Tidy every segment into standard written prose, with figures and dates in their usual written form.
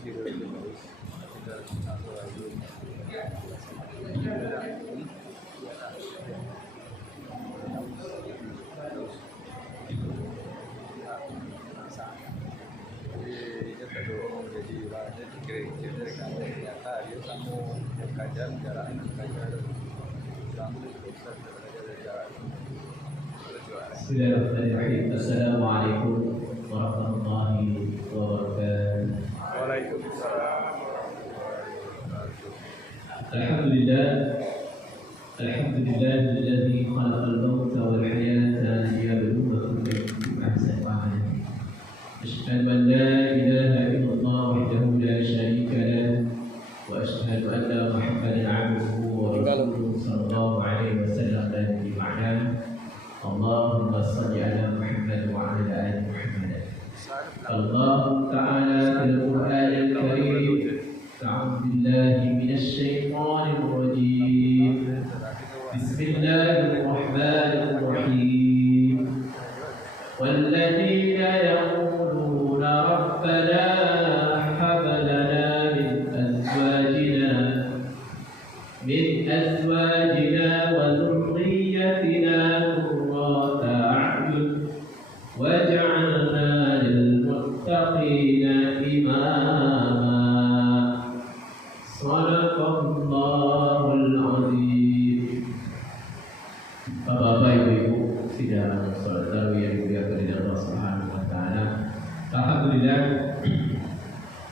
Bismillahirrahmanirrahim. Assalamualaikum warahmatullahi wabarakatuh. Waalaikumsalam. Alhamdulillah. Alladzi khalaqal mauta wal hayata liyabluwakum ayyukum ahsanu amala. Asyhadu an la ilaha illallah wahdahu la syarika lahu wa asyhadu anna Muhammadan 'abduhu wa rasuluhu sallallahu alaihi wasallam la nabiyya ba'dahu. Allahumma salli ala Muhammad wa ala ali Muhammad. Allah Ta'ala fil Qur'anil Karim. A'udzu billahi minasy syaithanir rajim. Bismillahirrahmanirrahim. Walladzina yaquluna rabbana hab lana min azwajina wa dhurriyyatina waj'alna lil muttaqina imama. Shadaqallahul azim. Bapak Ibu sidang salat tarawih yang dimuliakan oleh Allah Subhanahu wa taala. Alhamdulillah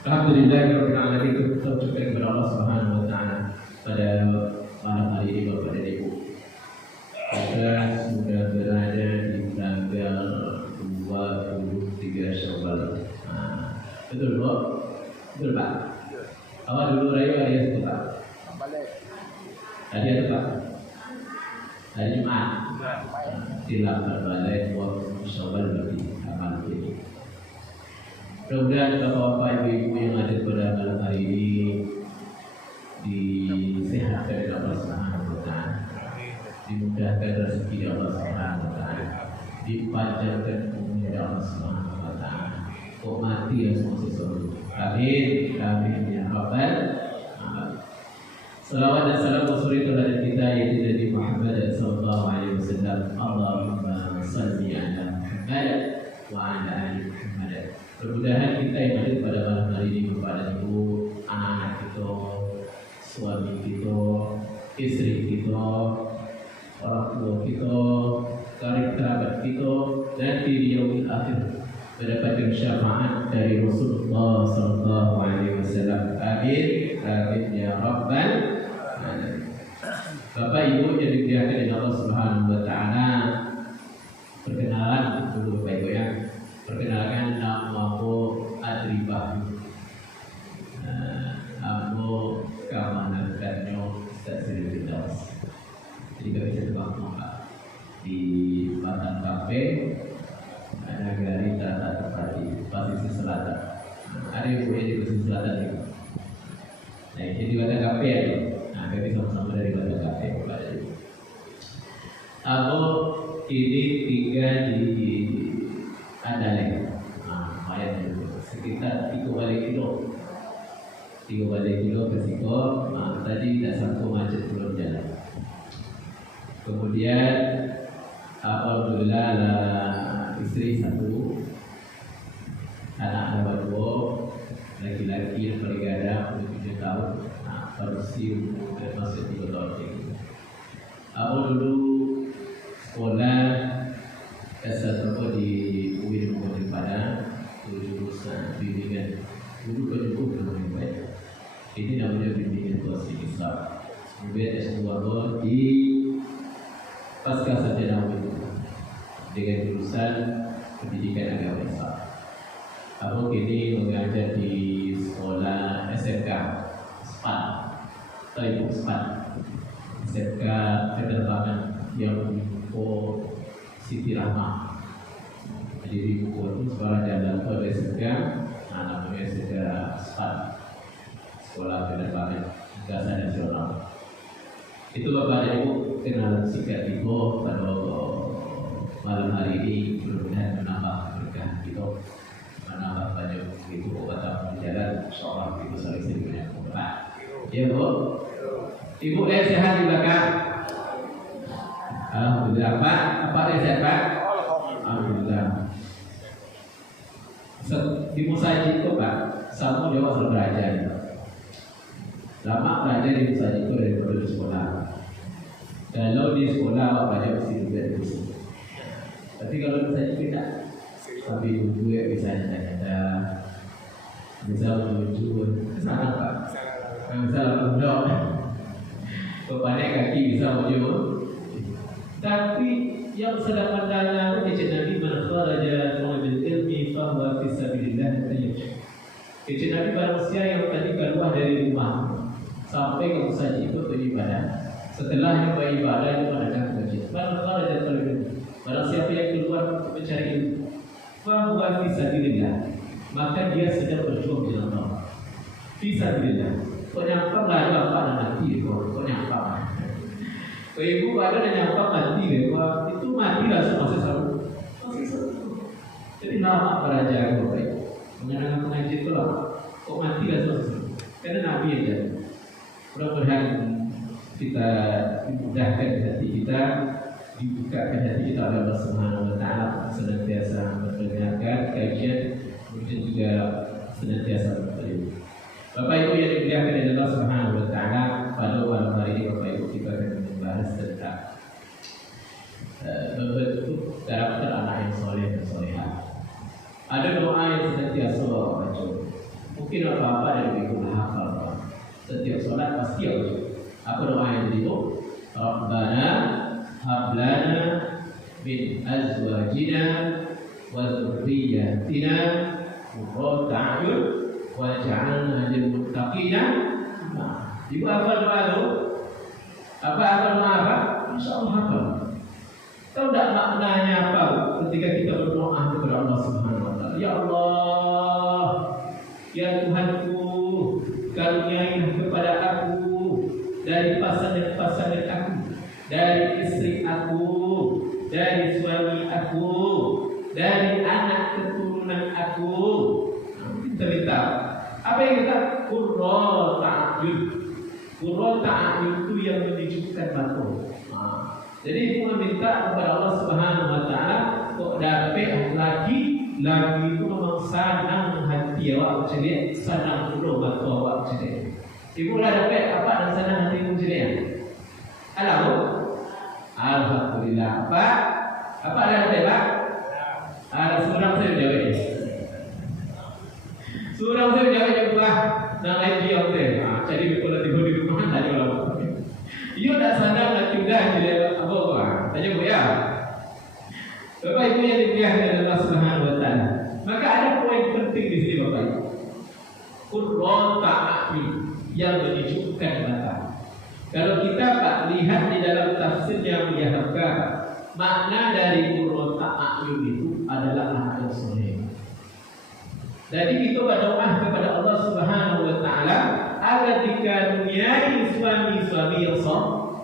rabbil alamin, kita bersyukur kepada Allah Subhanahu wa taala pada malam hari ini Bapak dan Ibu. Kita sudah berada di tanggal 23 Syawal. Betul Pak? Betul Pak? Awal dulu raya hari itu Pak? Hari itu Pak? Hari Jumat? Silap berbalik 2 Syawal berarti amal ini. Mudah-mudahan Bapak-Bapak Ibu-Ibu yang ada pada malam hari ini disehatkan oleh Allah Subhanahu wa taala, dimudahkan rezeki dari Allah Subhanahu wa taala, dipanjangkan umur dari Allah Subhanahu wa taala. Kok mati ya semua sesuatu. Amin, amin ya rabbal alamin. Salawat dan salam suri terhadap kita yaitu Nabi Muhammad sallallahu alaihi wasallam. Allahumma shalli ala Muhammad wa ala ali Muhammad. Mudah-mudahan kita yang hadir pada malam hari ini kepada ibu, anak-anak kita, suami kita, istri kita, orang tua kita, karib kerabat kita, dan di yaumil akhir mendapatkan syafaat dari Rasulullah sallallahu alaihi wasallam. Amin, amin ya rabbal alamin. Bapak Ibu yang dimuliakan oleh Allah Subhanahu wa taala, perkenalan dulu Bapak Ibu ya. Perkenalkan namaku Adri Bahu. Aku kemanankannya Stasiun Firdaus. Jadi kami sedang Pak di Batang Kafe, Nagari Tata Tepati, Pasisir Selatan. Ada yang punya di Pasisir Selatan juga. Nah, ini di Batang Kafe ya. Nah, kami sama-sama dari Batang Kafe. Aku ini tinggal di Andaleng, lumayan dulu, sekitar 3 kilo ke Siko. Tadi tidak satu macet belum jalan. Kemudian alhamdulillah lah, istri 1, anak 2, laki-laki yang paling gada umur 7 tahun, baru siu masuk 3 tahun. Aku dulu sekolah S1 di UIN Kabupaten Padang, jurusan bimbingan guru penyembuh ilmu baik. Ini namanya bimbingan kelas Islam. Kemudian S2 di Pasca Sarjana UIN dengan jurusan pendidikan agama Islam. Aku kini mengajar di sekolah SMK SPAN, SMK penerbangan yang info Siti Rahma. Jadi di buku itu sekolah jalan itu ada SMK, namanya SMK SPAN, Sekolah Penerbangan Gasa Nasional. Itu Bapak dan Ibu kenalan singkat Ibu pada malam hari ini, mudah-mudahan menambah berkah kita, menambah banyak itu obat perjalanan. Insyaallah kita saling sedikit berdoa. Ya Bu. Ibu sehat di belakang. Alhamdulillah Pak. Apa sehat Pak? Alhamdulillah. Di Musaji itu Pak, sama dia harus belajar. Lama belajar di Musaji itu daripada di sekolah. Kalau di sekolah belajar mesti juga di sini. Tapi kalau di Musaji tidak. Tapi ibu ya bisa nyata-nyata, bisa menuju sana Pak. Bisa mendok, kepada kaki bisa menuju. Tapi yang sedang mendalam kecil Nabi menakharaja mobil ilmi fahuwa fisabilillah tayyib. Kecil Nabi manusia yang tadi keluar dari rumah sampai ke Musaji itu beribadah. Setelahnya beribadah itu mendapat masjid. Menakharaja mobil. Barang siapa yang keluar untuk mencari ilmu, fahuwa fisabilillah, maka dia sedang berjuang di dalam Allah. Fisabilillah. Kau nyampak lah ada apa dan mati kau nyampak. Kau ibu ada dan nyampak mati kau itu mati langsung masih seru. Jadi lama belajar kau baik. Mengenal mengaji itu lah. Kau mati langsung seru. Karena Nabi aja. Mudah-mudahan kita dimudahkan hati kita, dibukakan hati kita oleh Allah Subhanahu Wa Taala, senantiasa mendengarkan kajian, kemudian juga senantiasa berilmu. Bapak Ibu yang dimuliakan oleh Allah Subhanahu Wa Taala, pada malam hari ini Bapak Ibu kita akan membahas tentang membentuk karakter anak yang soleh dan solehah. Ada doa yang senantiasa baca. Mungkin apa-apa dari Ibu hafal. Setiap sholat pasti baca. Apa doa yang itu? Rabbana hablana min azwajina wa dzurriyyatina qurrata a'yun waj'alna lil muttaqina. Ibu apa doa itu? Apa doa apa? Insyaallah hafal. Tahu tak maknanya apa ketika kita berdoa kepada Allah Subhanahu wa taala? Ya Allah, ya Tuhanku, karuniailah kepada aku dari pasangan aku, dari istri aku, dari suami aku, dari anak keturunan aku. Kita minta apa yang kita qurrata a'yun. Qurrata a'yun itu yang menunjukkan mata. Jadi ibu meminta kepada Allah Subhanahu Wa Taala kok dapat lagi itu memang senang hati awak ceria, senang pula mata awak ceria. Ibu lah dapat apa dan senang hati ibu ceria? Alhamdulillah. Apa ada Pak? Ada seorang saya jawab. Seorang saya jawab juga dan lain dia teh. Jadi kalau di rumah tadi kalau ia tak sadar nak sudah jadi apa? Tanya Bu ya. Bapak Ibu yang dimuliakan oleh Allah Subhanahu Wa Taala. Maka ada poin penting di sini Bapak Ibu. Qurrata a'yun yang menunjukkan mata. Kalau kita Pak lihat di dalam tafsir yang Yahya, makna dari qurrata a'yun itu adalah anak yang soleh. Jadi kita berdoa kepada Allah Subhanahu Wa Taala agar dikaruniai suami-suami yang soleh,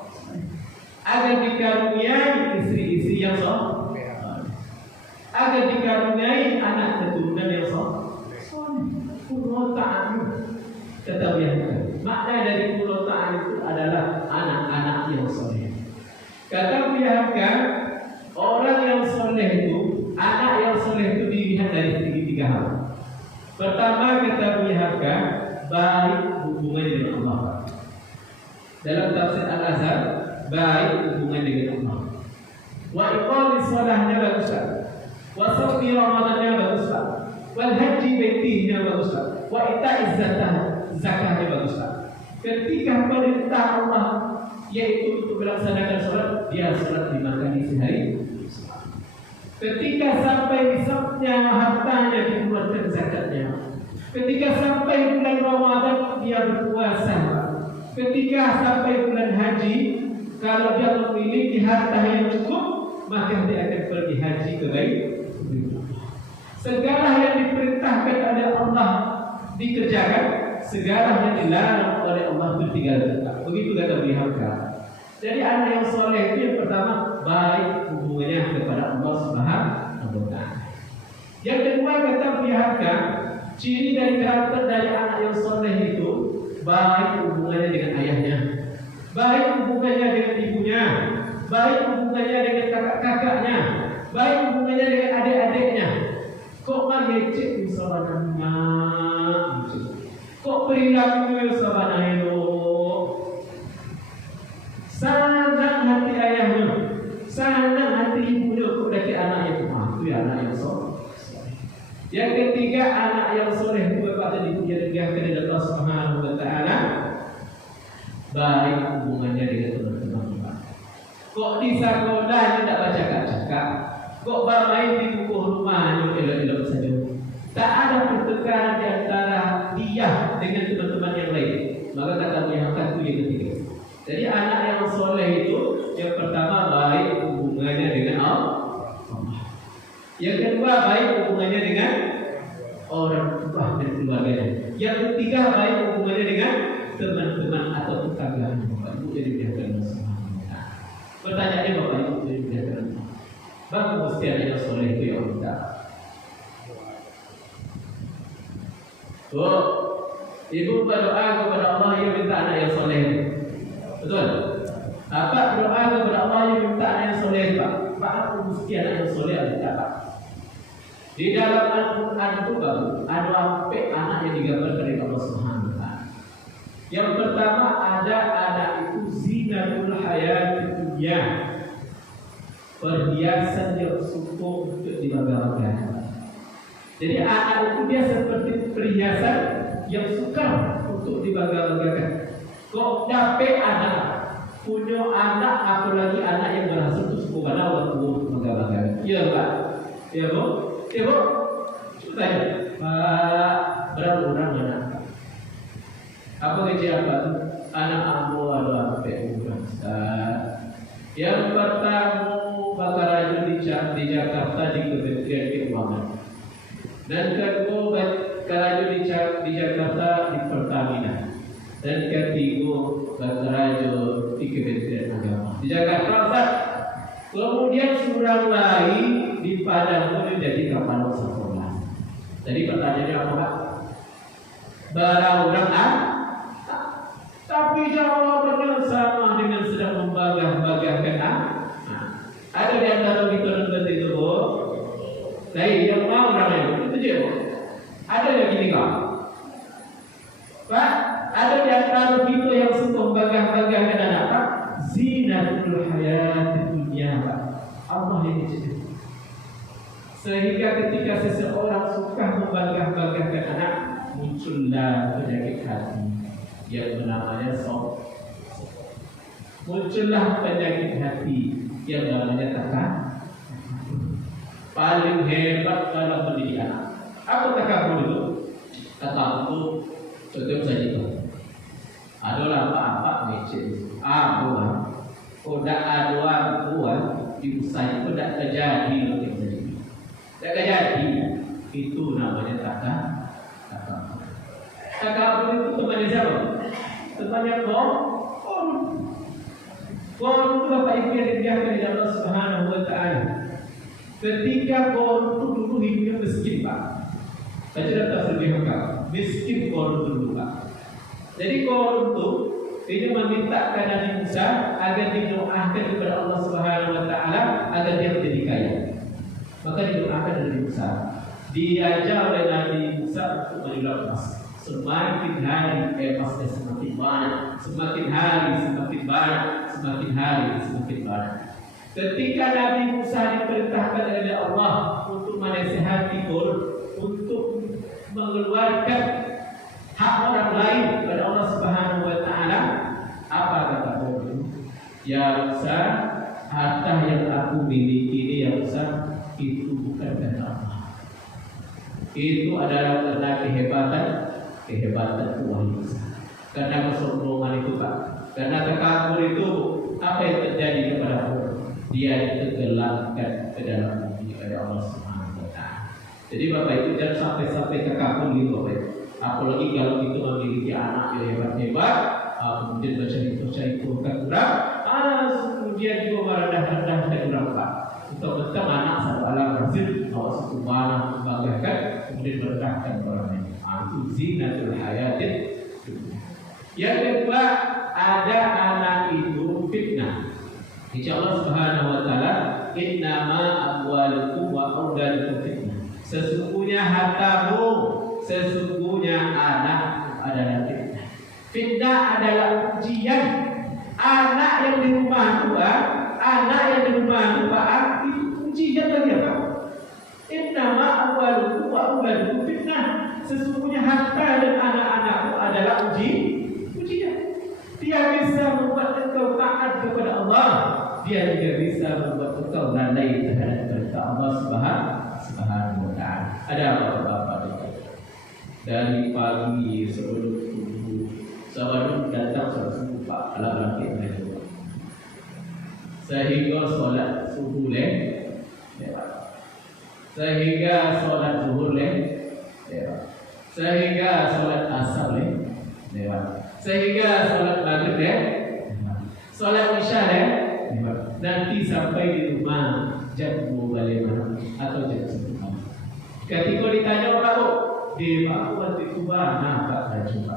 agar dikaruniai istri-istri yang soleh, agar dikaruniai anak keturunan yang soleh. Qurrata a'yun. Kata Yahya, makna dari qurrata a'yun itu adalah anak-anak yang soleh. Kata Yahya, orang yang soleh itu, anak yang soleh itu dilihat dari tiga hal. Pertama kata Yahya, baik hubungan dengan Allah. Dalam tafsir Al-Azhar, baik hubungan dengan Allah. Wa iqamis sholahnya bagus, wa shaumi ramadannya bagus, wal haji baitinya bagus, wa ita'iz zakahnya bagus. Ketika perintah Allah yaitu untuk melaksanakan sholat, dia sholat 5 kali sehari. Ketika sampai nisabnya hartanya dikeluarkan zakatnya. Ketika sampai bulan Ramadan dia berpuasa. Ketika sampai bulan haji, kalau dia memiliki harta yang cukup, maka dia akan pergi haji ke bait. Segala yang diperintahkan oleh Allah dikerjakan, segala yang dilarang oleh Allah ditinggalkan. Begitu kata beliau. Jadi anak yang soleh itu yang pertama baik hubungannya kepada Allah Subhanahu Wa Taala. Yang kedua kata pihak Ciri dari karakter dari anak yang soleh itu baik hubungannya dengan ayahnya, baik hubungannya dengan ibunya, baik hubungannya dengan kakak-kakaknya, baik hubungannya dengan adik-adiknya. Kok ngecek sabananya? Kok perilaku sabananya lo? Senang hati ayahnya, senang hati ibunya kok dari anaknya itu. Itu ya anak yang soleh. Yang ketiga, anak yang soleh itu berpada dipuja-puja kepada Allah Subhanahu wa taala. Baik hubungannya dengan teman-teman. Kok di sekolah tidak baca cakap, kok bermain di buku rumah elok-elok saja. Tak ada pertengkaran di antara dia dengan teman-teman yang lain. Maka kata Muhammad itu yang ketiga. Jadi anak yang soleh itu yang pertama baik hubungannya dengan Allah. Yang kedua baik hubungannya dengan orang tua dan keluarganya. Yang ketiga baik hubungannya dengan teman-teman atau tetangga. Bapak Ibu jadi biarkan semua. Pertanyaannya Bapak Ibu jadi biarkan. Bang mesti ada yang soleh itu yang kita. Ibu berdoa kepada Allah yang minta anak yang soleh. Betul? Bapak berdoa kepada Allah yang minta anak yang soleh, Pak. Pak aku mesti anak yang soleh ada Pak. Di dalam Al-Quran itu ada apa anak yang digambarkan oleh Allah Subhanahu wa taala. Yang pertama ada anak itu zinatul hayatid dunya. Perhiasan yang cukup untuk dibanggakan. Jadi anak itu dia seperti perhiasan yang suka untuk dibanggakan. Kok dapat anak punya anak apalagi anak yang berhasil itu cukup mana waktu membanggakan. Iya Pak, iya Bu. Ibu, coba tanya, Pak, berapa orang anak? Apa kerja apa? Anak aku ada apa? Yang pertama, bakal rajin di Jakarta di Kementerian Keuangan. Dan kedua, bakal rajin di Jakarta di Pertamina. Dan ketiga, bakal rajin di Kementerian Agama. Di Jakarta, Ustaz. Kemudian surang lain di Padang menjadi kapal sekolah. Jadi pertanyaannya apa Pak? Barang tapi jawabannya sama dengan sedang membanggakan ada di antara kita nonton itu Bu. Nah yang mau orang itu dia Bu. Ada yang gini kau Pak? Ada di antara kita yang suka membanggakan anak Pak? Zinatul hayatid dunya Pak. Allah yang diciptakan. Sehingga ketika seseorang suka membanggakan anak, muncullah penyakit hati yang namanya sok. Muncullah penyakit hati yang namanya takabur. Paling hebat dalam mendidik anak. Apa takabur itu? Takabur contoh saja. Adalah apa mecet. Udah ada buat ibu saya itu tidak terjadi tidak terjadi itu namanya takabur. Takabur itu temannya siapa? Temannya korun itu Bapak Ibu yang dimuliakan oleh Allah Subhanahu wa taala. Ketika korun itu dulu hidupnya miskin Pak. Baca data lebih lengkap. Miskin korun dulu Pak. Jadi korun itu dia meminta Nabi Musa agar didoakan kepada Allah Subhanahu wa taala agar dia menjadi kaya. Maka didoakan Nabi Musa. Diajar oleh Nabi Musa untuk menjual emas. Semakin hari emasnya semakin banyak, semakin hari semakin banyak, semakin hari semakin banyak. Ketika Nabi Musa diperintahkan oleh Allah untuk menasihati korun, untuk mengeluarkan hak orang lain kepada Allah Subhanahu wa taala, apa kata korun? Ya Musa, harta yang aku miliki ini ya Musa, itu bukan karena Allah. Itu adalah karena kehebatan Tuhan Musa. Karena kesombongan itu Pak. Karena takabur itu apa yang terjadi kepada korun? Dia ditenggelamkan ke dalam bumi oleh Allah Subhanahu wa taala. Jadi Bapak Ibu jangan sampai takabur gitu Bapak Ibu. Apalagi kalau kita memiliki anak yang hebat-hebat, kemudian mencari kurang, kemudian juga merendah-rendah dan kurang Pak. Untuk anak satu alam hasil, bahwa suku mana membanggakan, kemudian merendahkan orang lain. Itu zinatul hayatid dunya. Yang kedua, ada anak itu fitnah. Insyaallah Subhanahu wa taala, innama amwalukum wa auladukum fitnah. Sesungguhnya hartamu, sesungguhnya anak adalah fitnah. Fitnah adalah ujian. Anak yang di rumah dua, anak yang di rumah dua itu ujian bagi apa? Innama amwalukum wa auladukum fitnah. Sesungguhnya harta dan anak-anakmu adalah ujian. Dia bisa membuat engkau taat kepada Allah. Dia juga bisa membuat engkau lalai terhadap perintah Allah Subhanahu wa taala. Ada apa-apa itu? Dari pagi sebelum subuh, sebelum datang subuh Pak, alam langit itu. Sehingga solat subuh lewat. Sehingga solat zuhur lewat. Sehingga solat asar lewat. Sehingga solat maghrib solat isya nanti sampai di rumah jam 2 balik atau jam 10. Ketika ditanya orang di waktu itu mana Pak saya coba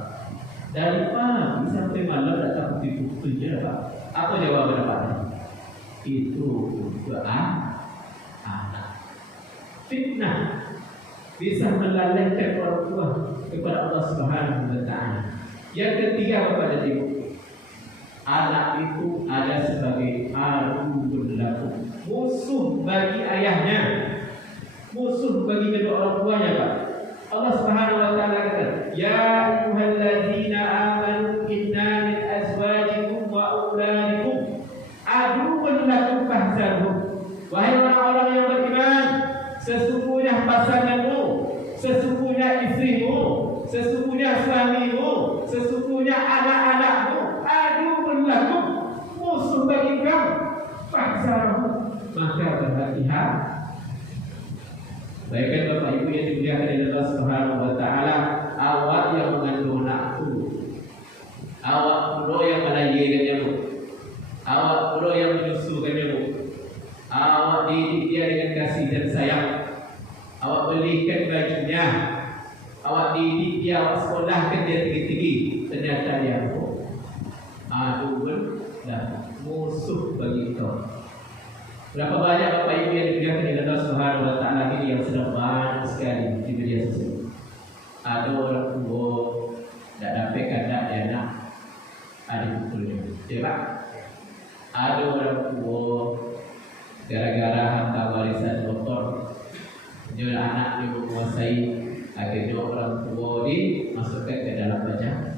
dari pagi sampai malam datang di buktinya Pak. Apa jawaban Pak? Itu doa anak. Fitnah bisa melalaikan orang tua kepada Allah Subhanahu wa taala. Yang ketiga Bapak dan Ibu, anak itu ada sebagai aduun lakum, musuh bagi ayahnya, musuh bagi kedua orang tuanya Pak. Allah Subhanahu wa taala kata, ya ayyuhalladzina amanu inna min azwajikum wa auladikum aduun lakum fahzarhum. Wahai orang-orang yang beriman, sesungguhnya pasanganmu, sesungguhnya istrimu, sesungguhnya suamimu, sesungguhnya anak-anakmu aduun lakum, musuh bagi kamu, fahzarhum, maka berhati-hati. Baikkan Bapak Ibu yang dimuliakan oleh Allah Subhanahu wa taala, awak yang mengandung anakku, awak pula yang melahirkannya, awak pula yang menyusukannya, awak didik dia dengan kasih dan sayang, awak belikan bajunya, awak didik dia, awak sekolahkan dia tinggi-tinggi, ternyata dia aduun dan musuh bagi kau. Berapa banyak Bapak Ibu yang dimuliakan oleh Allah Subhanahu wa taala ini yang sedang banyak sekali di media sosial. Ada orang tua tak dapat kata dia nak adik betulnya. Ya Pak? Ada orang tua gara-gara harta warisan motor, dia anak dia menguasai, akhirnya orang tua dimasukkan ke dalam penjara.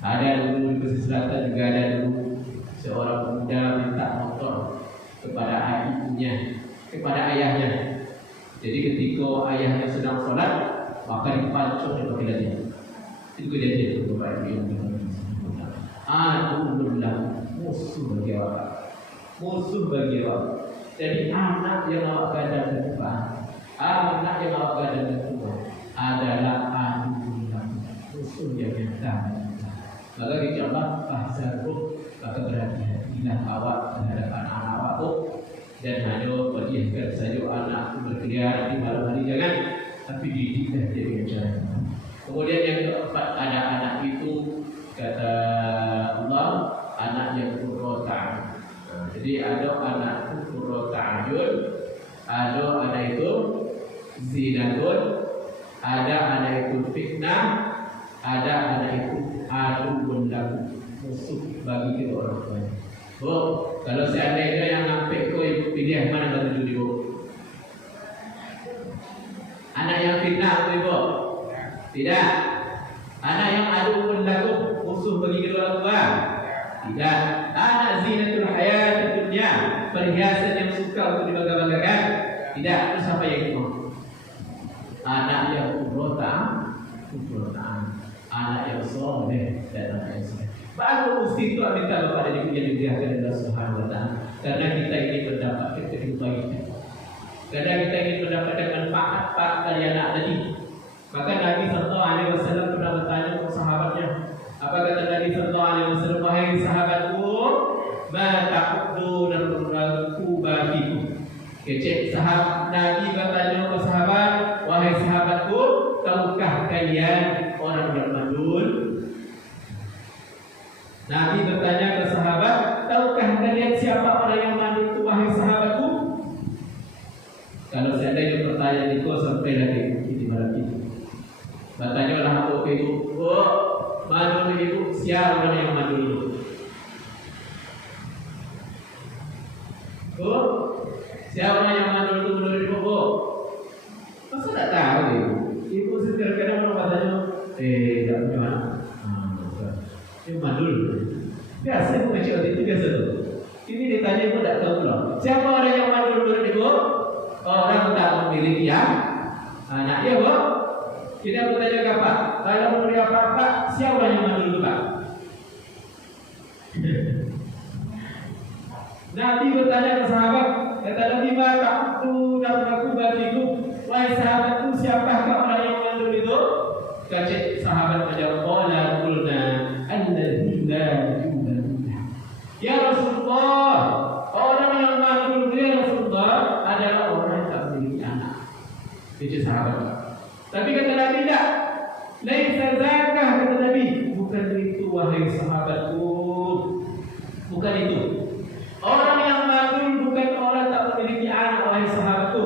Ada dulu di pesisir selatan juga ada dulu seorang pemuda minta motor kepada ibunya, kepada ayahnya. Jadi ketika ayahnya sedang sholat, maka dipancung oleh baginda. Itu kejadian Bapak Ibu yang berkata, aduun lakum, musuh bagi awak, musuh bagi awak. Jadi anak yang awak gadang depan, anak yang awak gadang depan adalah aduun lakum, musuh yang nyata. Maka dicoba fahzarhum, maka berhati-hatilah awak terhadap anak-anak awakmu, dan hanya pergikan saja anak berkeliaran di malam hari, jangan, tapi didiklah dia dengan cara. Kemudian yang keempat, ada anak itu kata Allah, anak yang qurrata. Jadi ada anak itu qurrata ayun, ada anak itu zinatun, ada anak itu fitnah, ada anak itu aduun lakum, musuh bagi kita orang tuanya. Bu, kalau seandainya yang ngampek kau ibu pilih mana batu judi bu? Anak yang fitnah ibu? Tidak. Anak yang aduun lakum, musuh bagi kedua orang tua? Tidak. Anak zinatul hayatid dunya, perhiasan yang suka untuk dibangga-banggakan? Tidak. Itu siapa yang itu? Anak yang qurrata, anak yang soleh dan anak yang soleh. Baru mesti itu minta Bapak dan Ibu yang dimuliakan Allah Subhanahu wa taala. Karena kita ingin mendapatkan kehidupan kita. Karena kita ingin mendapatkan manfaat dari anak tadi. Maka Nabi sallallahu alaihi wasallam pernah bertanya kepada sahabatnya, apa kata Nabi sallallahu alaihi wasallam, wahai sahabatku, ma taquduna rukuba fikum. Kecek sahabat Nabi bertanya kepada sahabat, wahai Nabi bertanya ke sahabat, tahukah kalian siapa orang yang mandul itu wahai sahabatku? Kalau seandainya pertanyaan itu sampai lagi di malam itu, bertanyalah aku ke ibu, oh mandul ibu, siapa orang yang mandul? Oh, siapa yang mandul itu menurut ibu? Oh, masa tak tahu ibu? Ibu kadang-kadang orang katanya, tak punya anak. Ini mandul. Biasa ibu kecil waktu itu biasa tuh. Ini ditanya ibu tak tahu loh. Siapa orang yang mandul menurut ibu? Orang tak memiliki anak ya bu. Kita bertanya ke Pak, kalau memberi apa-apa, siapa yang mandul itu Pak? Nabi bertanya ke sahabat, kata Nabi, "Ma'tu dan aku bagiku, wahai sahabatku, siapakah orang yang mandul itu?" Kata sahabat menjawab, "Qala qulna alladzi la yulad." Ya Rasulullah, orang yang mandul itu ya Rasulullah adalah orang yang tak memiliki anak. Itu sahabat. Tapi kata Nabi tidak. Laisa zakah, kata Nabi, bukan itu wahai sahabatku. Bukan itu. Orang yang mandul bukan orang tak memiliki anak wahai sahabatku.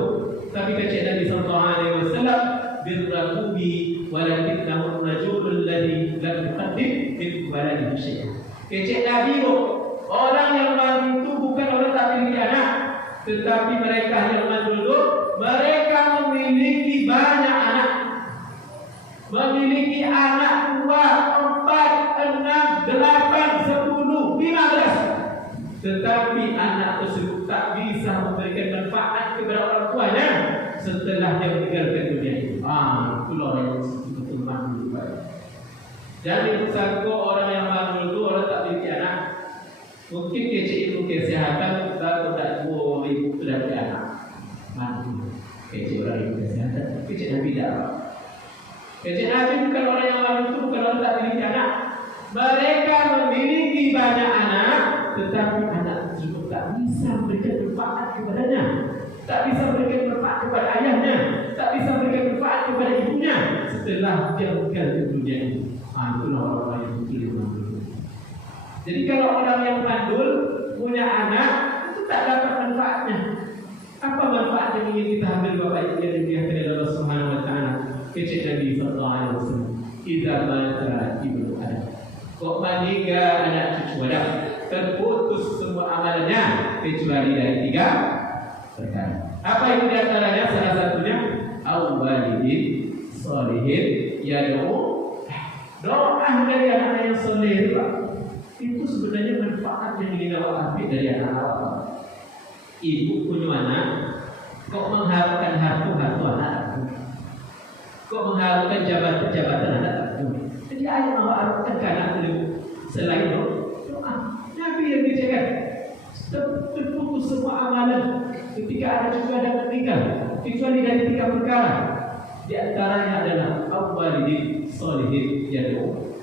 Tapi kata Nabi sallallahu alaihi wasallam, birraqubi walakinnahu rajulul ladzi lam yuqaddim min waladihi syai'an. Kata Nabi, orang yang mandul itu bukan orang tak memiliki anak, tetapi mereka yang mandul itu mereka memiliki banyak anak. Memiliki anak 2, 4, 6, 8, 10, 15. Tetapi anak tersebut tak bisa memberikan manfaat kepada orang tuanya setelah dia meninggalkan dunia ini. Itulah orang yang betul-betul mandul. Jadi sangka orang yang mandul itu orang tak memiliki anak. Mungkin kecil ilmu kesehatan baru tak dua ibu sudah punya anak. Mandul. Kecil orang ilmu kesehatan, kecil Nabi tak. Kecil Nabi bukan orang yang mandul itu bukan orang tak memiliki anak. Mereka memiliki banyak anak, tetapi anak tersebut tak bisa memberikan manfaat kepadanya, tak bisa memberikan manfaat kepada ayahnya, tak bisa memberikan manfaat kepada ibunya setelah dia meninggalkan dunia ini. Itulah orang yang betul mandul. Jadi kalau orang yang mandul punya anak itu tak dapat manfaatnya. Apa manfaat yang ingin kita ambil Bapak Ibu yang dimuliakan oleh Allah Subhanahu wa taala? Kecil Nabi sallallahu alaihi wasallam, "Idza mata ibnu Adam." Kok meninggal anak cucu Adam, terputus semua amalannya kecuali dari 3 perkara. Apa itu di antaranya? Salah satunya awwalidin sholihin yad'u. Doa dari anak yang soleh itu sebenarnya manfaat yang ingin awak ambil dari anak awak. Ibu punya anak, kok mengharapkan harta anak? Kok mengharapkan jabatan anak? Jadi ayat awak harapkan ke anak dulu. Selain itu, doa. Nabi yang dijaga terputus semua amalan ketika ada cucu Adam meninggal, kecuali dari 3 perkara. Di antaranya adalah awwalidin sholihin yad'u.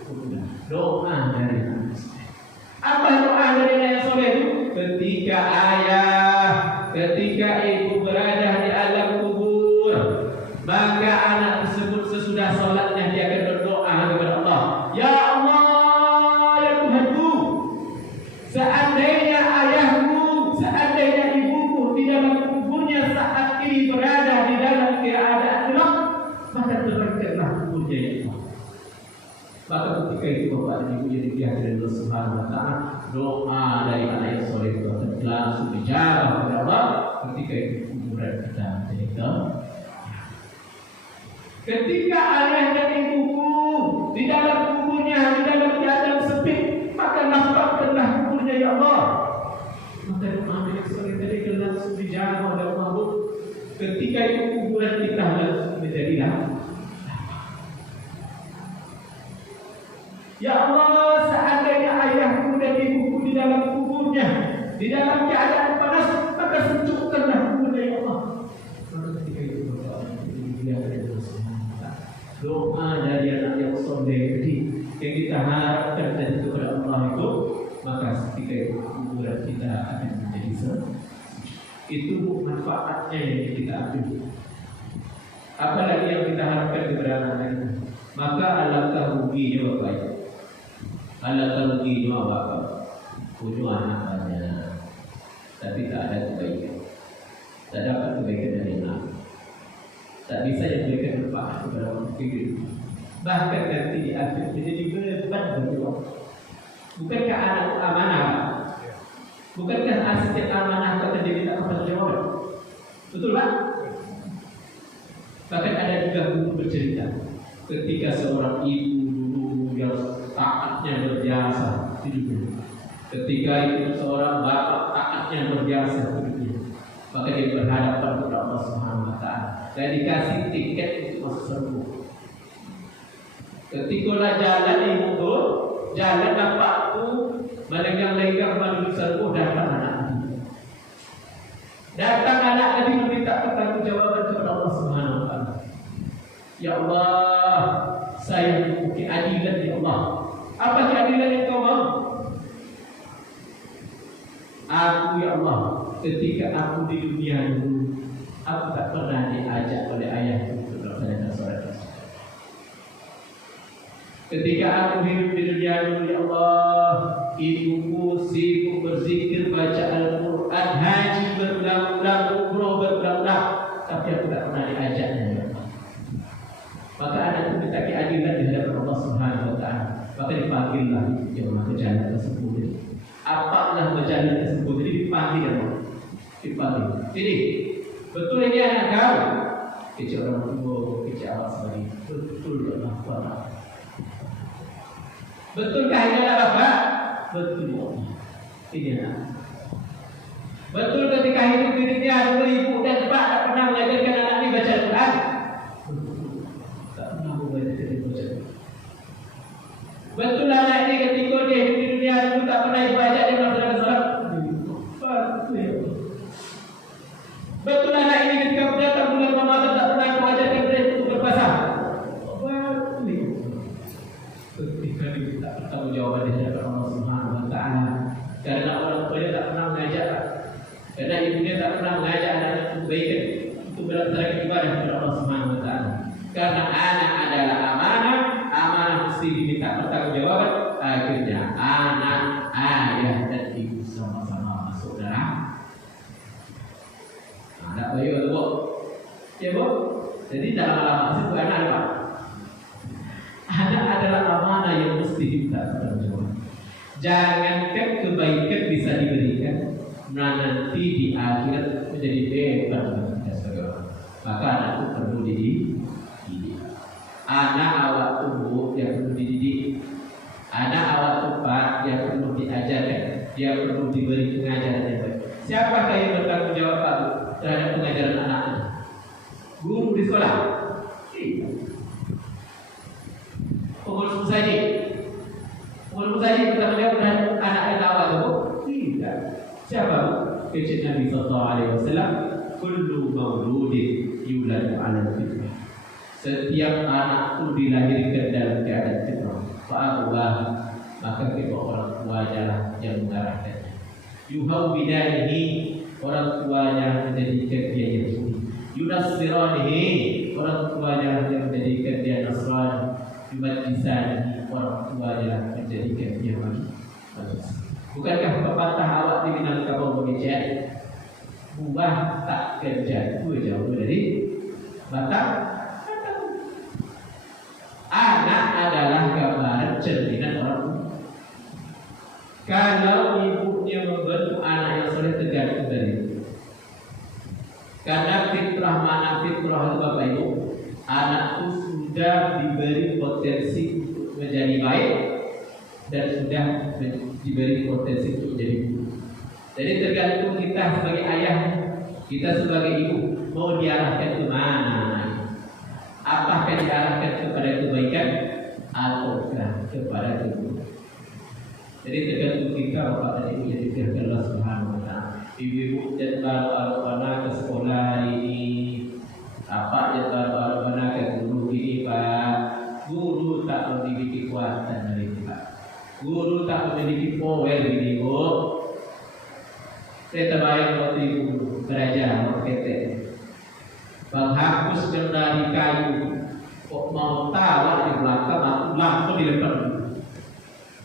Doa dari anak. Apa doa dari anak yang soleh itu? Ketika ibu berada di alam kubur, maka anak tersebut sesudah sholatnya dia akan berdoa kepada Allah. Ya Allah, ya Tuhanku, seandainya ayahku, seandainya ibuku di dalam kuburnya saat ini berada di dalam keadaan gelap, maka terangkanlah kuburnya ya Allah. Maka ketika itu Bapak dan Ibu yang dimuliakan oleh Allah Subhanahu wa taala, doa dari anak yang soleh itu akan langsung dijawab oleh Allah ketika itu kuburan kita menjadi gelap. Ketika ayah dan ibuku di dalam kuburnya, di dalam keadaan sempit, maka nampakkanlah kuburnya ya Allah. Maka doa yang soleh tadi akan langsung dijawab oleh Allah. Ketika itu kuburan kita langsung menjadilah. Ya Allah, seandainya ayahku dan ibuku di dalam kuburnya, di dalam keadaan panas, maka sejukkanlah kuburnya ya Allah. Maka ketika itu berdoa, dia doa dari anak yang soleh tadi yang kita harapkan dari kepada Allah itu, maka ketika itu kuburan kita akan menjadi sejuk. Itu manfaatnya yang kita ambil. Apalagi yang kita harapkan kepada anak itu, maka alangkah ruginya Bapak Ibu. Kalau teruginya apa? Punya anak banyak, tapi tak ada kebaikan. Tak dapat kebaikan dari anak. Tak bisa diberikan manfaat kepada orang hidup. Bahkan nanti di akhir menjadi beban bagi Allah. Bukankah anak amanah? Bukankah aset amanah kata dia minta pertanggungjawaban? Betul tak? Bahkan ada juga buku bercerita ketika seorang ibu dulu yang taatnya berjasa hidupnya. Ketika itu seorang bapak taatnya berjasa hidupnya, maka dia berhadapan kepada Allah Subhanahu Wa Taala dan dikasih tiket untuk masuk surga. Ketika jalan ibu jalan bapakku melenggang-lenggang menuju surga, datang anak Nabi. Datang anak Nabi meminta pertanggungjawaban kepada Allah Subhanahu Wa Taala. Ya Allah, saya memiliki keadilan ya Allah. Apa keadilan yang kau mau? Aku ya Allah, ketika aku di dunia dulu, aku tak pernah diajak oleh ayahku untuk melaksanakan sholat. Ketika aku hidup di dunia dulu ya Allah, ibuku sibuk berzikir, baca Al-Quran, haji berulang-ulang, umroh berulang-ulang, tapi aku tak pernah diajaknya ya Allah. Maka anakku minta keadilan di hadapan Allah Subhanahu Wa Taala. Maka dipanggillah jemaah ke jalan tersebut. Apalah berjalan tersebut, jadi dipanggil Allah. Dipanggil. Jadi betul ini anak kau. Kecil orang tua, kecil awak sendiri. Betul Allah Taala. Betulkah ini adalah bapak? Betul ya Allah. Ini anak. Betul ketika hidup dirinya dulu ibu dan bapak tak pernah mengajarkan anak ini baca Al-Quran. Betul anak ini ketika dia hidup di dunia dulu tak pernah ibu ajak dia melaksanakan salat. Betul anak ini ketika datang bulan Ramadan tak pernah ibu ajarkan dia untuk berpuasa. Ketika dia tak bertanggungjawab di hadapan Allah Subhanahu Wa Taala, karena orang tuanya tak pernah mengajak, karena ibunya tak pernah mengajak anak untuk kebaikan, untuk melaksanakan ibadah kepada Allah Subhanahu Wa Taala. Karena anak adalah amanah. Amanah mesti diminta pertanggungjawaban. Akhirnya anak, ayah dan ibu sama-sama masuk neraka. Tak payah tu, ya bu. Jadi dalam alamat itu anak apa? Anak adalah amanah yang mesti diminta pertanggungjawaban. Jangankan kebaikan bisa diberikan, nanti di akhirat menjadi beban bagi kita segala. Maka anak itu perlu dididik. Anak awak tumbuh yang perlu dididik. Anak awak tepat yang perlu diajarkan. Dia perlu diberi pengajaran yang baik. Siapakah yang bertanggung jawab terhadap pengajaran anaknya? Guru di sekolah? Tidak. Pengurus musajid? Pengurus musajid bertanggung jawab terhadap anak yang awak itu? Tidak. Siapa? Kecil Nabi Sallallahu Alaihi Wasallam. Kullu mauludin yuladu ala fitrah. Setiap anak itu dilahirkan dalam keadaan fitrah. Fa'abah, maka kedua orang tuanya lah yang mengarahkannya. Yuhau bidanihi, orang tuanya menjadikan dia Yahudi. Yunasiranihi, orang tuanya yang menjadikan dia Nasrani. Yumajisanihi, orang tuanya menjadikan dia Majusi. Bukankah pepatah awak di Minangkabau mengejar? Buah tak kerja, itu jauh dari batang. Anak adalah gambaran cerminan orang tua. Kalau ibunya membentuk anak yang soleh tergantung dari itu. Karena fitrah mana fitrah itu Bapak Ibu, anak itu sudah diberi potensi untuk menjadi baik dan sudah diberi potensi untuk menjadi buruk. Jadi tergantung kita sebagai ayah, kita sebagai ibu mau diarahkan ke mana. Apakah diarahkan kepada kebaikan ataukah kepada keburukan? Jadi tergantung kita Bapak dan Ibu yang dikasihi Allah Subhanahu Wa Taala. Ibu-ibu jadwal anak-anak ke sekolah hari ini, Bapak jadwal anak-anak ke guru ini Pak. Guru tak memiliki kekuatan dari kita. Guru tak memiliki power ini Bu. Saya terbayang waktu ibu belajar waktu menghapus kendali kayu, kok mau tawa di belakang aku langsung dilempar.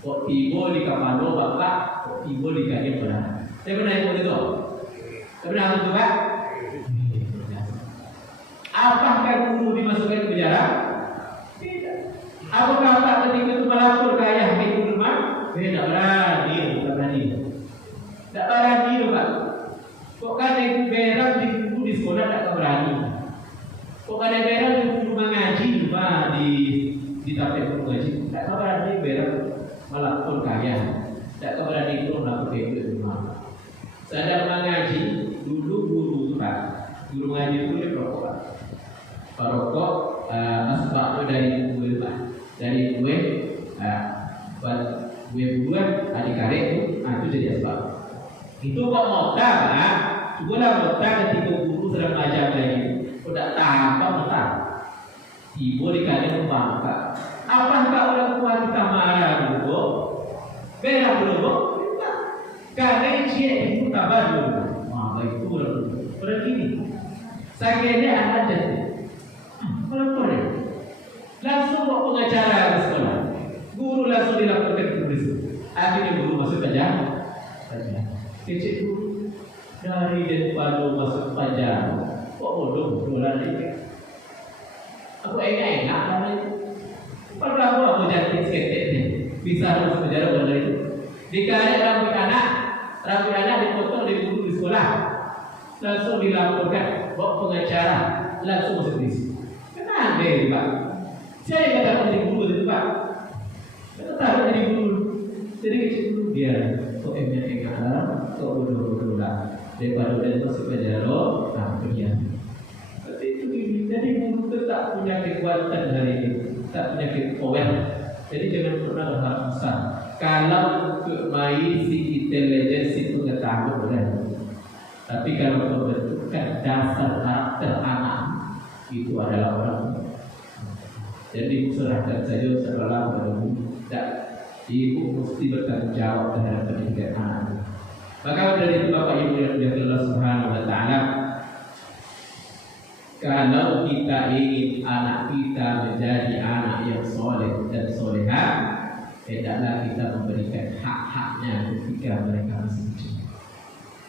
Kok tiba di kapalo bapak, kok tiba di kaki benar. Saya pernah ikut itu. Saya pernah ikut Pak. Apakah guru dimasukkan ke penjara? Tidak. Apakah Pak ketika itu melapor ke ayah di rumah? Tidak berani, tidak berani. Tidak berani, Pak. Kok kan ibu berak di guru di sekolah tidak berani? Kok kan berak di rumah ngaji, Pak di tapet guru ngaji? Tidak berani berak melapor ke ayah. Tidak berani itu melapor ke ibu di rumah. Sadar mengaji dulu guru itu Pak. Guru ngaji itu dia perokok. Perokok asbab dari gue Pak. Dari gue buat gue buat adik-adik itu jadi asbab. Itu kok mota Pak. Coba lah mota ketika guru sedang ajar lagi. Udah tanpa mota. Ibu dikali membangka. Apakah orang tua kita marah dulu? Berak dulu. Karena dia itu tabah dulu. Wah itu begini. Saya ini anak jadi. Kalau boleh, langsung bawa pengacara ke sekolah. Guru langsung dilaporkan ke polisi. Akhirnya guru masuk penjara. Kecil guru dari Denpasar masuk penjara. Kok bodoh dolar ini? Aku enak karena itu. Kalau aku jadi seketik nih, bisa masuk penjara pada itu. Dikali rambut anak dipotong di guru di sekolah, langsung dilaporkan bawa pengacara, langsung masuk polisi. Kenapa deh Pak? Saya nggak dapat jadi guru itu Pak. Saya taruh jadi guru. Jadi kecil dulu dia, kok emnya kok bodoh lah. Daripada udah masuk penjara, kerja. Seperti itu jadi guru tetap punya kekuatan hari ini, tak punya power. Jadi jangan pernah berharap besar. Kalau untuk main si intelijensi pengetahuan benar. Tapi kalau membentukkan dasar karakter anak itu adalah orang. Jadi serahkan saja sekolah baru tidak. Ibu mesti bertanggung jawab terhadap pendidikan anak. Maka dari itu Bapak Ibu yang dimuliakan Allah Subhanahu Wa Taala, kalau kita ingin anak kita menjadi anak yang soleh dan soleha, hendaklah kita memberikan hak-haknya ketika mereka masih kecil.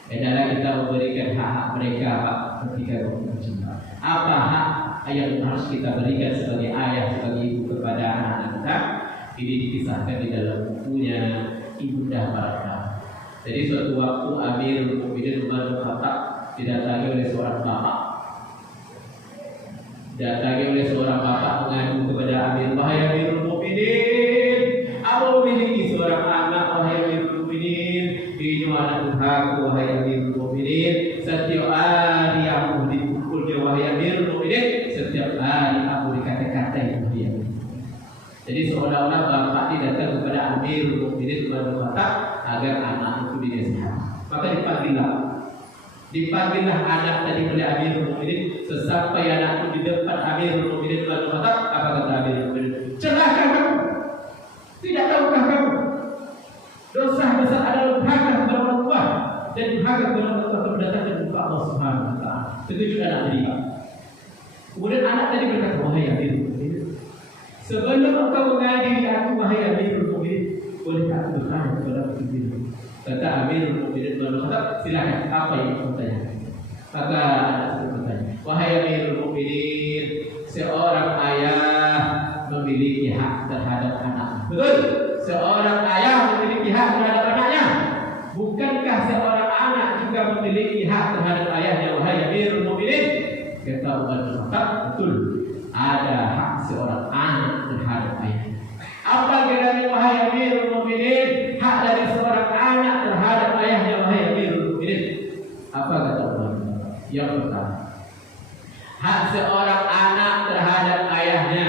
Hendaklah kita memberikan hak-hak mereka ketika mereka kecil. Apa hak yang harus kita berikan sebagai ayah, sebagai ibu kepada anak-anak kita? Ini dikisahkan di dalam bukunya Ibunda Barakah. Jadi suatu waktu Amirul Mukminin Umar bin Khattab didatangi oleh seorang bapak. Mengadu kepada Amir, wahai Amirul Mukminin, aku memiliki seorang anak, wahai Amirul Mukminin. Ini anak durhaku, wahai Amirul Mukminin. Setiap hari aku dipukulnya, wahai Amirul Mukminin. Setiap hari aku dikata-katai, wahai Amirul. Jadi seolah-olah bapak ini datang kepada Amirul Mukminin agar anak itu dinasihati. Maka dipanggillah anak tadi oleh Amirul Mukminin. Sesampai anak itu di depan Amirul Mukminin, apa kata Amirul Mukminin? Celaka kamu! Tidak tahukah kamu? Dosa besar adalah durhaka kepada orang tua, dan durhaka kepada orang tua mendatangkan muka Allah Subhanahu Wa Taala. Terkejut anak tadi. Kemudian anak tadi berkata, wahai Amirul Mukminin, sebelum engkau mengadili aku, wahai Amirul Mukminin, bolehkah aku bertanya kepada Amirul? Kata Amirul Mukminin, silakan, apa yang kamu tanya? Maka anak itu bertanya, wahai Amirul Mukminin, seorang ayah memiliki hak terhadap anak. Betul? Seorang ayah memiliki hak terhadap anaknya. Bukankah seorang anak juga memiliki hak terhadap ayahnya, wahai Amirul Mukminin? Kata Umar bin Khattab, betul. Ada hak seorang anak terhadap ayahnya. Apa kiranya, wahai Amirul Mukminin, hak dari seorang anak terhadap ayahnya, wahai Amirul Mukminin? Apa kata Umar? Yang pertama, hak seorang anak terhadap ayahnya,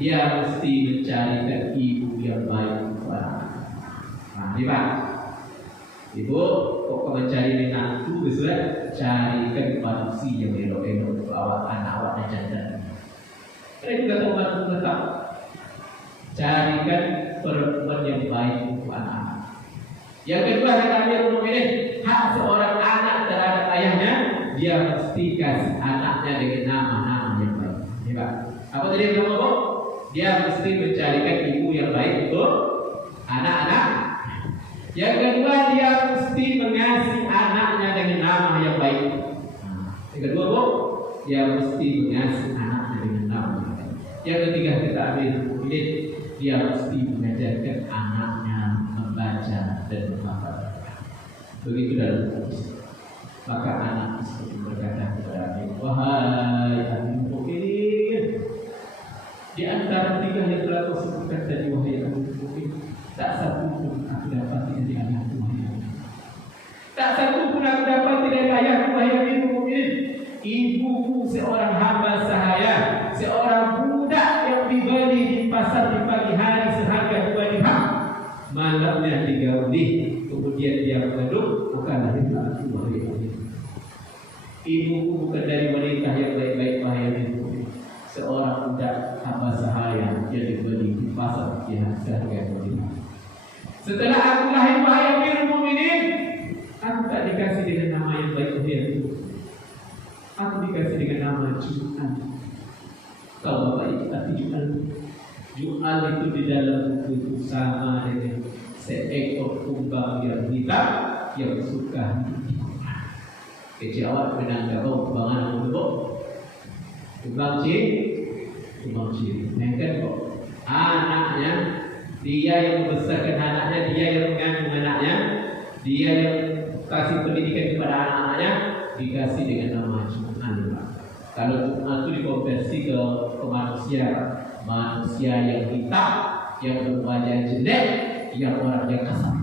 dia mesti mencarikan ibu yang baik untuk anak. Nah, ini Pak, ibu kok mencari menantu, besok carikan manusia yang elok-elok untuk awak anak awaknya jantan. Karena juga Umar tetap carikan perempuan yang baik untuk anak-anak. Yang kedua, kata Amirul Mukminin, hak seorang anak terhadap ayahnya, dia mesti kasih anaknya dengan nama-nama yang baik. Ya, Pak. Apa tadi yang kamu ngomong? Dia mesti mencarikan ibu yang baik untuk anak-anak. Yang kedua, dia mesti mengasihi anaknya dengan nama yang baik. Yang kedua, Bu, dia mesti mengasihi anaknya dengan nama yang baik. Yang ketiga, kita ambil ini, dia mesti mengajarkan anaknya membaca dan menghafal. Begitu dalam hadis. Maka anak tersebut berkata kepada Abi, wahai Amirul Mukminin, di antara tiga yang telah kau sebutkan tadi, wahai Amirul Mukminin, tak satu pun aku dapati dari ayahku, wahai Amirul. Tak satu pun aku dapati dari ayahku, wahai Amirul Mukminin. Ibuku seorang hamba sahaya, seorang budak yang dibeli di pasar di pagi hari seharga 2 dirham. Malamnya digauli, kemudian dia mengeluh, bukanlah itu aku, wahai Amirul. Ibuku bukan dari wanita yang baik-baik, wahai Amirul. Seorang budak hamba sahaya yang dibeli di pasar di harga 2 dirham. Setelah aku lahir, wahai Amirul Mukminin, aku tak dikasih dengan nama yang baik, wahai Amirul. Aku dikasih dengan nama Ju'al. Kau bapak itu arti Ju'al. Ju'al itu di dalam buku itu sama dengan seekor kumbang yang hitam yang suka kecil awak menangkap kumbangan untuk kumbang ciri. Mungkin kok anaknya, dia yang membesarkan anaknya, dia yang mengandung anaknya, dia yang kasih pendidikan kepada anak-anaknya, dikasih dengan nama Ju'al. Kalau Ju'al itu dikonversi ke manusia yang hitam, yang berwajah jelek, yang orangnya kasar,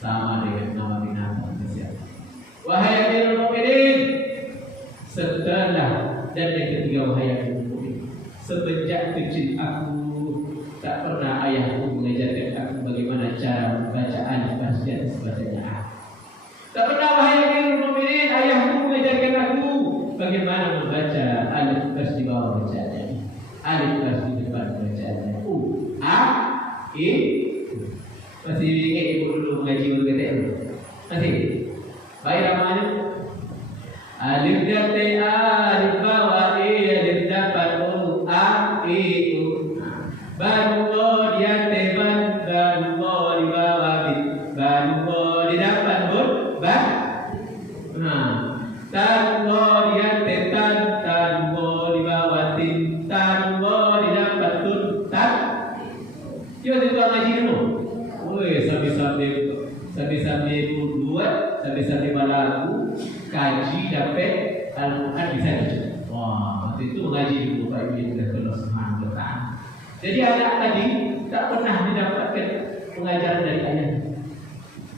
sama dengan nama binatang siapa. Wahai Amirul Mukminin, setelah dan yang ketiga, wahai Amirul Mukminin, semenjak kecil aku tak pernah ayahku mengajarkan aku bagaimana cara membaca alif bas dan sebagainya. Tak pernah, wahai Amirul Mukminin, ayahku mengajarkan aku bagaimana membaca alif bas di bawah bacaannya, alif bas di depan bacaannya, a, i. Masih ingat ibu dulu mengaji berkata masih? Baik namanya alif dan t, alif bawah i, alif depan a, i, u. Baru o dia t, baru o di bawah b, baru o di depan ba. Taru o dia t, taru o di bawah tin, taru o di depan tun, tat. Coba kita ngaji dulu. Sampai buat, sampai balagu, kaji dapat Al-Quran bisa dicoba. Wah, waktu itu mengaji dulu Pak Ibu sudah kelas bertahan. Jadi anak tadi tak pernah mendapatkan pengajaran dari ayah.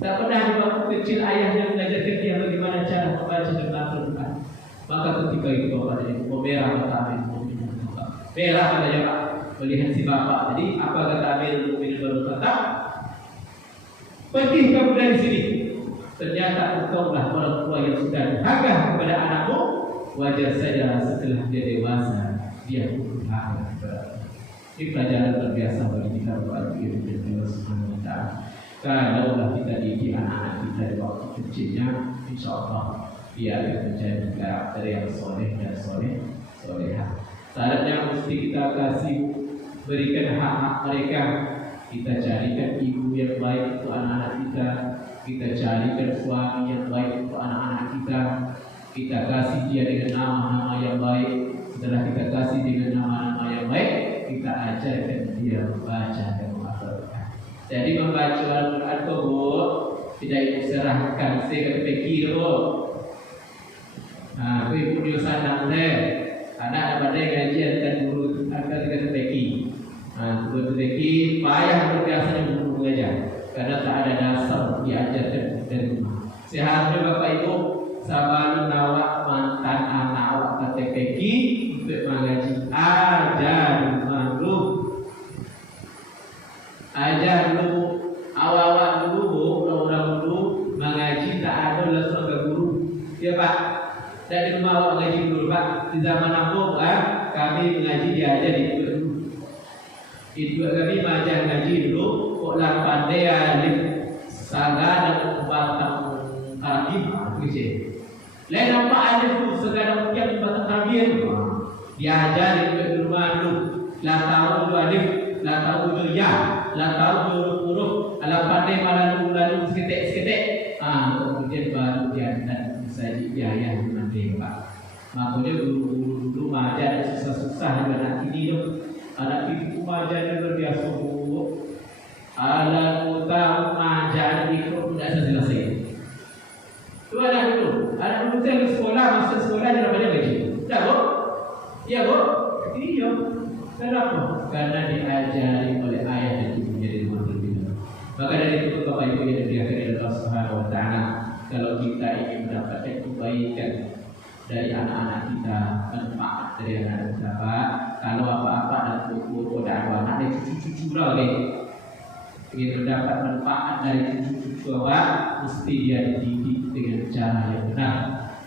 Tak pernah di waktu kecil ayahnya mengajarkan dia bagaimana cara membaca dan Al-Quran. Maka ketika itu bapaknya merah kata Amirul Mukminin. Merah katanya Pak, melihat si bapak. Jadi apa kata Amirul Mukminin berkata? Pergi kamu dari sini. Ternyata engkaulah orang tua yang sudah durhaka kepada anakmu. Wajar saja setelah dia dewasa dia pun durhaka kepada. Ini pelajaran terbiasa bagi kita berdoa kepada Allah Subhanahu Wa Taala. Kalaulah kita didik anak-anak kita di waktu kecilnya, insya Allah dia akan menjadi karakter yang soleh dan solehah. Syaratnya mesti kita kasih, berikan hak-hak mereka. Kita carikan ibu yang baik untuk anak-anak kita. Kita carikan suami yang baik untuk anak-anak kita. Kita kasih dia dengan nama-nama yang baik. Setelah kita kasih dengan nama-nama yang baik, kita ajarkan dia membaca dan menghafalkan. Jadi membaca Al-Quran itu tidak ibu serahkan saya kata fikir. Nah, ibu dia sadar deh. Anak ada gajian dan guru akan kata fikir. Guru fikir payah berbiasanya guru mengajar karena tak ada dasar diajarkan dari rumah. Seharusnya Bapak Ibu sabar nawak mantan anak awak kata fikir untuk mengaji. Ajar dulu awal-awal dulu, orang-orang dulu mengaji tak ada langsung ke guru. Ya Pak, dari rumah awak mengaji dulu Pak. Di zaman aku kami mengaji diajar di dulu. Itu kami belajar ngaji dulu. Kok lah pandai alif saga dan batang karib gitu. Lain nampak alif tu segala macam batang karib. Diajar di rumah dulu. Lah tahu tu alif, lah tahu tu ya. lah tahu huruf-huruf, lah pandai malah lalu seketik-seketik. Kemudian baru dia dan bisa dibiayai dengan dewa. Makanya guru-guru dulu mengajar susah-susah anak ini tu. Anak itu mengajar luar biasa buruk. Anak kita mengajar itu tidak selesai. Tu anak dulu tu sekolah, masuk sekolah dia banyak lagi. Tak bu? Ya bu? Iya. Kenapa? Karena diajari oleh ayah dan ibunya di rumah berbeda. Maka dari itu Bapak Ibu yang diakhiri oleh Allah Subhanahu Wa Taala, kalau kita ingin mendapatkan kebaikan dari anak-anak kita, manfaat dari anak-anak kita, kalau apa-apa dan buku dakwah anak dari cucu-cucu lagi, ingin mendapat manfaat dari cucu-cucu mesti dia dididik dengan cara yang benar.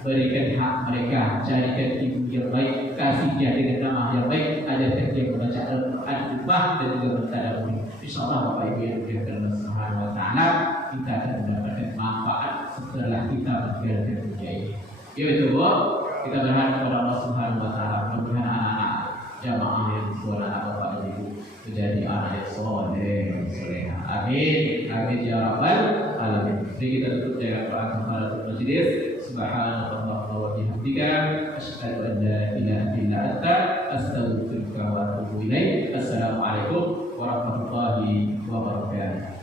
Berikan hak mereka, carikan ibu yang baik, kasih dia dengan nama yang baik, ajarkan dia membaca Al-Quran dan juga mentadabbur. Insyaallah Bapak Ibu yang dimuliakan Allah Subhanahu Wa Taala, kita akan mendapatkan manfaat setelah kita meninggalkan dunia ini. Yaitu kita berharap kepada Allah Subhanahu Wa Taala, mudah-mudahan anak-anak jamaah yang suara Bapak Ibu menjadi anak yang soleh dan soleha. Amin, amin ya rabbal alamin. Jadi kita tutup dengan doa kafaratul majlis. Subhanallah wa bihamdika asyhadu an la ilaha illa anta astaghfiruka wa atubu ilaik. Assalamualaikum warahmatullahi wabarakatuh.